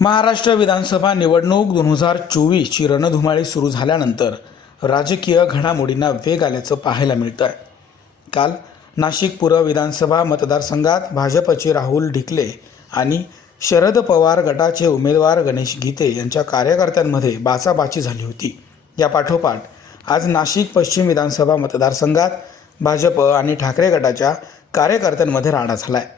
महाराष्ट्र विधानसभा निवडणूक दोन हजार चोवीसची रणधुमाळी सुरू झाल्यानंतर राजकीय घडामोडींना वेग आल्याचं पाहायला मिळतं आहे काल नाशिक पूर्व विधानसभा मतदारसंघात भाजपचे राहुल ढिकले आणि शरद पवार गटाचे उमेदवार गणेश गीते यांच्या कार्यकर्त्यांमध्ये बाचाबाची झाली होती. या पाठोपाठ आज नाशिक पश्चिम विधानसभा मतदारसंघात भाजप आणि ठाकरे गटाच्या कार्यकर्त्यांमध्ये राडा झाला आहे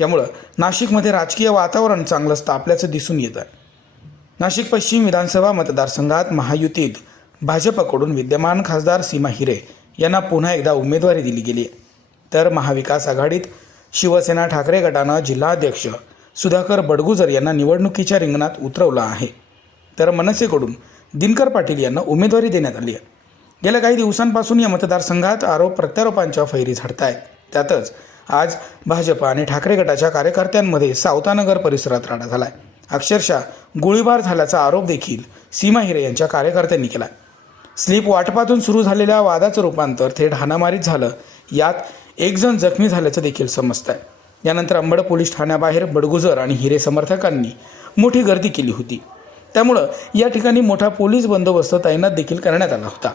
यामुळं नाशिकमध्ये राजकीय वातावरण चांगलंच तापल्याचं दिसून येत आहे नाशिक पश्चिम विधानसभा मतदारसंघात महायुतीत भाजपकडून विद्यमान खासदार सीमा हिरे यांना पुन्हा एकदा उमेदवारी दिली गेली आहे. तर महाविकास आघाडीत शिवसेना ठाकरे गटानं जिल्हाध्यक्ष सुधाकर बडगुजर यांना निवडणुकीच्या रिंगणात उतरवलं आहे. तर मनसेकडून दिनकर पाटील यांना उमेदवारी देण्यात आली आहे. गेल्या काही दिवसांपासून या मतदारसंघात आरोप प्रत्यारोपांच्या फैरी झडत आहेत त्यातच आज भाजप आणि ठाकरे गटाच्या कार्यकर्त्यांमध्ये सावतानगर परिसरात राडा झालाय. अक्षरशः गोळीबार झाल्याचा आरोप देखील सीमा हिरे यांच्या कार्यकर्त्यांनी केला स्लीप वाटपातून सुरू झालेल्या वादाचं रूपांतर थेट हाणामारीत झालं. यात एकजण जखमी झाल्याचं देखील समजत आहे यानंतर अंबड पोलीस ठाण्याबाहेर बडगुजर आणि हिरे समर्थकांनी मोठी गर्दी केली होती. त्यामुळं या ठिकाणी मोठा पोलीस बंदोबस्त तैनात देखील करण्यात आला होता.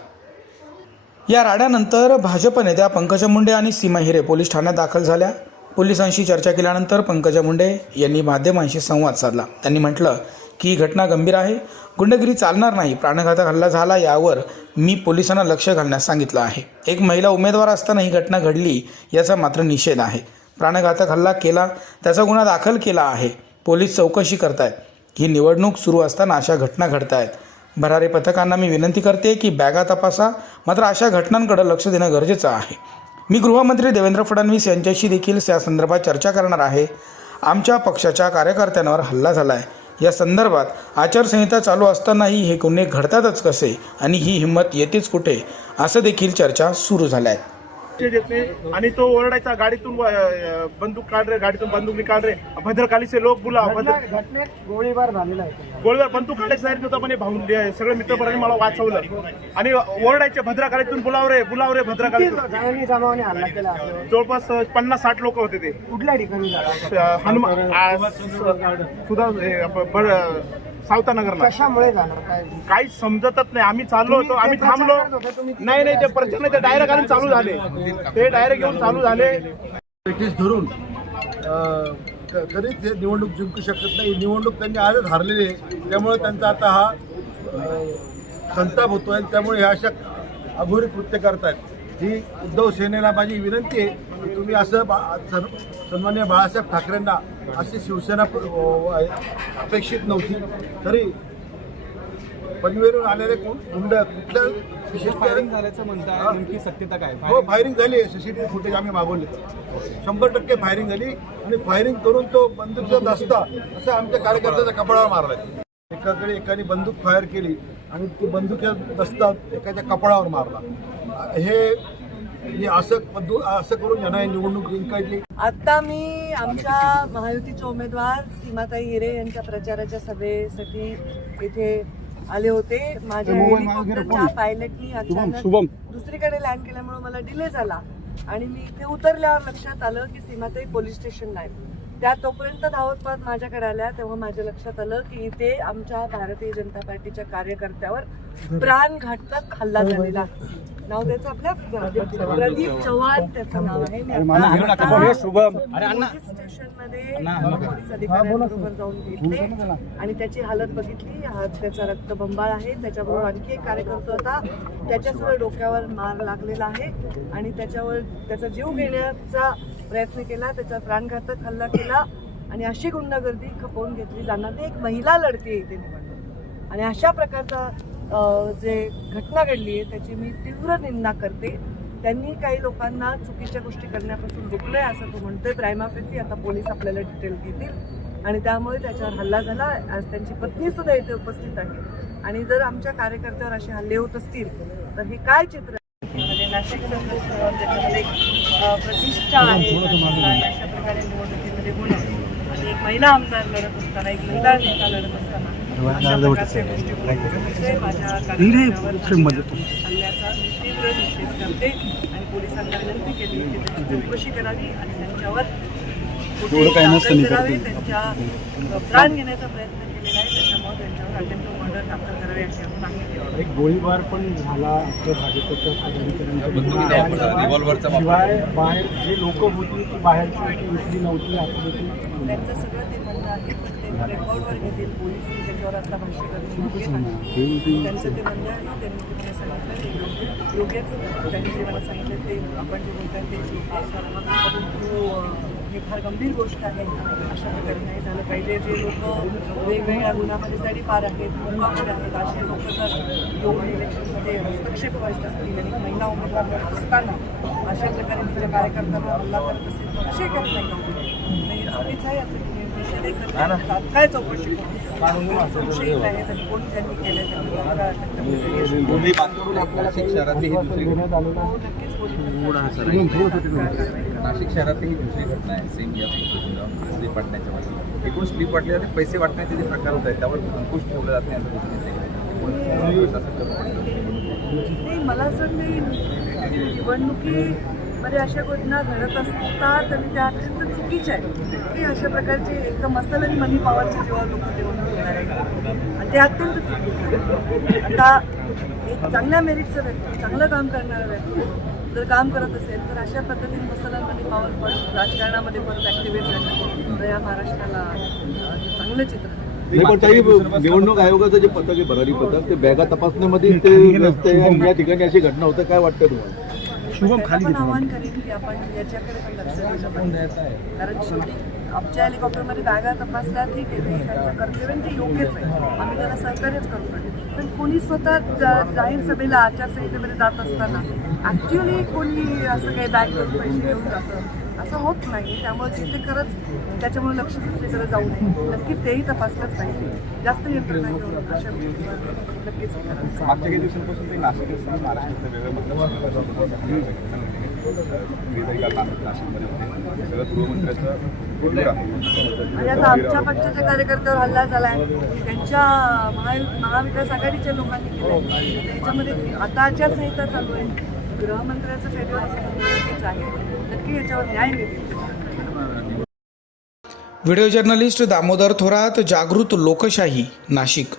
या राड्यानंतर भाजप नेत्या पंकजा मुंडे आणि सीमा हिरे पोलीस ठाण्यात दाखल झाल्या. पोलिसांशी चर्चा केल्यानंतर पंकजा मुंडे यांनी माध्यमांशी संवाद साधला. त्यांनी म्हटलं की ही घटना गंभीर आहे. गुंडगिरी चालणार नाही. प्राणघातक हल्ला झाला यावर मी पोलिसांना लक्ष घालण्यास सांगितलं आहे. एक महिला उमेदवार असताना ही घटना घडली याचा मात्र निषेध आहे. प्राणघातक हल्ला केला त्याचा गुन्हा दाखल केला आहे. पोलीस चौकशी करतायत. ही निवडणूक सुरू असताना अशा घटना घडत आहेत भरारी पथकांना मी विनंती करते की बॅगा तपासा. मात्र अशा घटनांकडे लक्ष देणं गरजेचं आहे. मी गृहमंत्री देवेंद्र फडणवीस यांच्याशी देखील या संदर्भात चर्चा करणार आहे. आमच्या पक्षाच्या कार्यकर्त्यांवर हल्ला झाला आहे या संदर्भात आचारसंहिता चालू असतानाही हे गुन्हे घडतातच कसे आणि ही हिंमत येतेच कुठे? असं देखील चर्चा सुरू झाल्या आहेत देत नाही. आणि तो ओरडायचा गाडीतून बंदूक काढ रे गाडीतून बंदूक निकाल रे. भद्रकाली से लोक बुला भद्र घटनेत गोळीबार झालेला आहे. गोळीवर बंदूक काढायचं नाही होता म्हणे भाऊन दे- सगळे मित्रपरांनी मला वाचवलं. आणि ओरडायचे भद्रकालीतून बुलाव रे बुलाव रे जमावाने हल्ला केला. जवळपास पन्नास साठ लोक होते ते. कुठल्या ठिकाणी हनुमान आ, स- सुधा आप- बड- सावतानगरला कशामुळे झालं काय? काही समजतच नाही. आम्ही चाललो होतो आम्ही थांबलो. नाही नाही ते प्रचंड ते डायरेक्ट आले चालू झाले. ते डायरेक्ट येऊन चालू झाले. ब्रिटिश धरून कधीच ते निवडणूक जिंकू शकत नाही. निवडणूक त्यांनी आजच हारलेली आहे. त्यामुळे त्यांचा आता हा संताप होतो आणि त्यामुळे ह्या अशा अघोरी कृत्य करतायत. ही उद्धव सेनेला माझी विनंती आहे. की तुम्ही असं बा- सन्- सन्मान्य बाळासाहेब ठाकरेंना अशी शिवसेना अपेक्षित नव्हती. तरी पनवेरून आलेले कोण? गुंड कुठल्या विशेष फायरिंग झाल्याचं म्हणताय नेमकी सत्यता काय? हो फायरिंग झाली. सीसीटीव्ही फुटेज आम्ही मागवले. शंभर टक्के फायरिंग झाली. आणि फायरिंग करून तो बंदूकचा दस्ता असं आमच्या कार्यकर्त्याच्या कपडावर मारलाय. एकाकडे एकाने बंदूक फायर केली आणि ती बंदुकीचा दस्ता एकाच्या कपडावर मारला. हे हे असं बंदूक असं करून यांना ही निवडणूक जिंकायची आता मी आमच्या महायुतीचे उमेदवार सीमाताई हिरे यांच्या प्रचाराच्या सभेसाठी इथे आले होते. माझ्या हेलिकॉप्टरच्या पायलटनी अचानक दुसरीकडे लँड केल्यामुळे मला डिले झाला. आणि मी इथे उतरल्यावर लक्षात आलं की सीमाताई पोलीस स्टेशनला आहे त्या तोपर्यंत धावत पाहत माझ्याकडे आल्या तेव्हा माझ्या लक्षात आलं की इथे आमच्या भारतीय जनता पार्टीच्या कार्यकर्त्यावर प्राणघातक हल्ला झालेला आहे. नाव त्याचं आपल्या? प्रदीप चव्हाण त्याचं नाव आहे. मी पोलीस अधिकाऱ्यांबरोबर जाऊन भेटले. आणि त्याची हालत बघितली. हा त्याचा रक्तबंबाळ आहे. त्याच्याबरोबर आणखी एक कार्यकर्ता होता. त्याच्यासुद्धा डोक्यावर मार लागलेला आहे. आणि त्याच्यावर त्याचा जीव घेण्याचा प्रयत्न केला. त्याच्यावर प्राणघातक हल्ला केला. आणि अशी गुंडागर्दी खपवून घेतली जाणार नाही. एक महिला लढते इथे निवडणूक. आणि अशा प्रकारचा जे घटना घडली आहे त्याची मी तीव्र निंदा करते. त्यांनी काही लोकांना चुकीच्या गोष्टी करण्यापासून रोखलंय असं तो म्हणतोय. प्रायमाफेसी आता पोलीस आपल्याला डिटेल घेतील आणि त्यामुळे त्याच्यावर हल्ला झाला. आज त्यांची पत्नी सुद्धा इथे उपस्थित आहे. आणि जर आमच्या कार्यकर्त्यावर असे हल्ले होत असतील तर हे काय चित्र आहे? म्हणजे ज्याच्यामध्ये अ, प्रतिष्ठा आहे. अशा प्रकारे निवडणुकीमध्ये होणं आणि एक महिला आमदार लढत असताना एक महिला नेता लढत असताना चौकशी करावी आणि त्यांच्यावर करावी, त्यांच्या प्राण घेण्याचा प्रयत्न केला मग त्यांच्यावर अटेम्प्ट मर्डर दाखल करावे अशी आम्ही मागणी केली. एक गोळीबार पण झाला आपल्या भाजपच्या शिवाय बाहेर जी लोक होती ती बाहेरची होती नव्हती होती. त्यांचं सगळं ते म्हणणं आहे पण ते रेकॉर्डवर घेतील पोलीस त्याच्यावर आता भाष्य नाही त्यांचं ते म्हणणं आहे त्यांनी ते मला सांगितलं योग्यच त्यांनी जे मला सांगितलं ते आपण जे बोलताय तेच योग्य. परंतु फार गंभीर गोष्ट आहे. अशा प्रकारे नाही झालं पाहिजे. जे लोक वेगवेगळ्या गुन्ह्यामध्ये तडीपार आहेत मुकामध्ये आहेत असे लोक जर येऊन इलेक्शनमध्ये हस्तक्षेप करत असतील आणि महिला उमेदवार लढत असताना अशा प्रकारे तिच्या कार्यकर्त्यांना हल्ला करत असेल तर असे करत नाही का? नाही, चुकीचं आहे चौकशी नाशिक शहरातली ही दुसरी नाशिक शहरातली ही दुसरी घटना आहे. सेम या पद्धतीनं स्लीप वाटण्याच्या मध्ये एकूण स्लीप वाटले जाते पैसे वाटण्याचे जे प्रकार होत आहेत त्यावर अंकुश ठेवला जात नाही असं दिसून येते मला असं वाटतं निवडणुकीमध्ये अशा घटना घडत असतात आणि त्या अत्यंत चुकीच्या आहेत. की अशा प्रकारचे एकदम मसल आणि मनी पॉवरचे जेव्हा लोक निवडणूक होणार आहे आणि ते अत्यंत चुकीचं आहे. आता एक चांगल्या मेरिटचं व्यक्ती चांगलं काम करणारा व्यक्ती जर काम करत असेल तर अशा पद्धतीने मसल आणि मनी पॉवर पण राजकारणामध्ये परत ॲक्टिवेट झालं. तर या महाराष्ट्राला चांगलं चित्र आहे. पण निवडणूक आयोगाचं जे पथक आहे भरारी पथक ते बॅगा तपासण्यामध्ये ते आणि या ठिकाणी अशी घटना होतं काय वाटतं तुम्हाला? शुभम खाली पण आव्हान करेन की आपण याच्याकडे पण लक्ष दिलं पाहिजे. कारण शेवटी आमच्या हेलिकॉप्टरमध्ये बॅगा तपासल्या ठीक आहे ते त्यांचं कर्तव्य आणि ते योग्यच आहे. आम्ही त्याला सहकार्यच करू शकतो पण कोणी स्वतः जा- जाहीर सभेला आचारसंहितेमध्ये जात असताना ॲक्च्युअली कोणी असं काही बॅग करून पैसे घेऊन जातं? असं होत नाही. त्यामुळे जिथे खरंच त्याच्यामुळे लक्ष दुसरीकडे जाऊ नये. नक्कीच तेही तपासलंच पाहिजे. जास्त यंत्रणा घेऊन अशा नक्कीच मागच्या काही दिवसांपासून ते वेगळं आमच्या पक्षाच्या कार्यकर्त्यावर हल्ला झालाय त्यांच्या महा महाविकास आघाडीच्या लोकांनी केलाय. त्याच्यामध्ये आता आचारसंहिता चालू आहे. गृहमंत्र्याचं फेब्रुवारी असं नक्कीच आहे. नक्की याच्यावर न्याय मिळेल. व्हिडिओ जर्नलिस्ट दामोदर थोरात जागृत लोकशाही नाशिक.